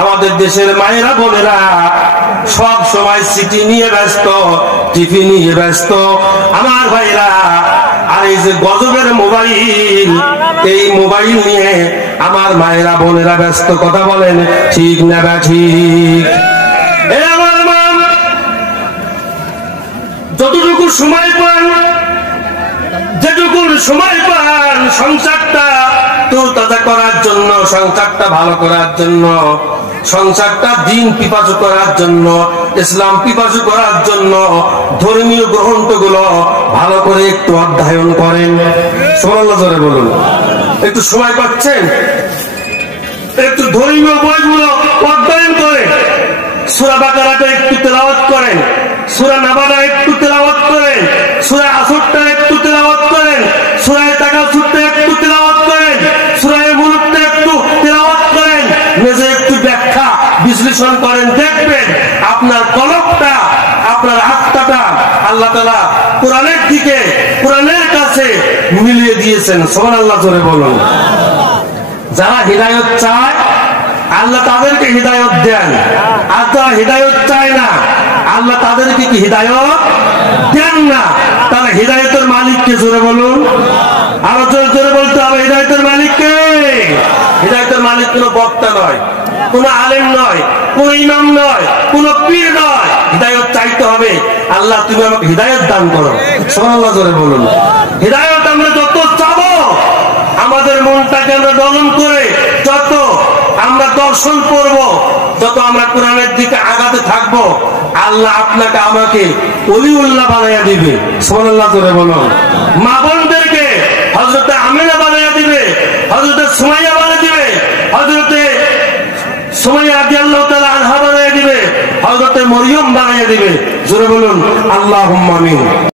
আমাদের দেশের মায়েরা বোনেরা সব সময় সিটি নিয়ে ব্যস্ত, টিভি নিয়ে ব্যস্ত। আমার ভাইরা, আর এই যে গজবের মোবাইল, এই মোবাইল নিয়ে আমার মায়েরা বোনেরা ব্যস্ত। কথা বলেন ঠিক না বা ঠিক? আমার মা যতটুকু সময় পান, যেটুকু সময় পান সংসারটা তাজা করার জন্য, সংসারটা ভালো করার জন্য, সংসারটা দিন পিপাসু করার জন্য, ইসলাম পিপাসু করার জন্য ধর্মীয় গ্রন্থগুলো ভালো করে একটু অধ্যয়ন করেন। সুবহানাল্লাহ জোরে বলুন। একটু সময় পাচ্ছেন, একটু ধর্মীয় বইগুলো অধ্যয়ন করেন। সূরা বাকারাটা একটু তেলাওয়াত করেন, সূরা নাবাটা একটু তেলাওয়াত করেন, সূরা আসরটা একটু তেলাওয়াত করেন, সূরা তাকাসুরটা একটু তেলাওয়াত করেন, সূরা মুলুকটা একটু তেলাওয়াত করেন, নিজে একটু ব্যাখ্যা বিশ্লেষণ করেন। দেখবেন আপনার কলবটা, আপনার আত্মাটা আল্লাহ তাআলা কোরআনের দিকে, কোরআনের কাছে মিলিয়ে দিয়েছেন। সুবহানাল্লাহ জোরে বলুন। যারা হিদায়াত চায় আল্লাহ তাদেরকে হিদায়াত দেন, আর যারা হিদায়াত চায় না আল্লাহ তাদেরকে কি হিদায়াত দেন না। তারা হিদায়াতের মালিককে জোরে বলুন। আরো জোরে জোরে বলতে হবে, হিদায়াতের মালিককে। হিদায়াতের মালিক কোন বক্তা নয়, কোন আলেম নয়, কোন ইমাম নয়, কোন পীর নয়। হিদায়াত চাইতে হবে, আল্লাহ তুমি আমাকে হিদায়াত দান করো। সুবহানাল্লাহ জোরে বলুন। হিদায়াত আমরা যত চাবো, আমাদের মনটাকে আমরা দমন করে যত আমরা দর্শন করব, যত আমরা কোরআনের দিকে আগাতে থাকবো, আল্লাহ আপনাকে আমাকে ওলিউল্লাহ বানাইয়া দিবে। সুবহানাল্লাহ জোরে বলুন। মা বোনদেরকে হযরতে আমিনা বানাইয়া দিবে, হযরতে সুমাইয়া বানাইয়া দিবে, হযরতে সুমাইয়া রাদিয়াল্লাহু তাআলা আনহা বানাইয়া দিবে, হযরতে মরিয়ম বানাইয়া দিবে। জোরে বলুন আল্লাহুম্মা আমিন।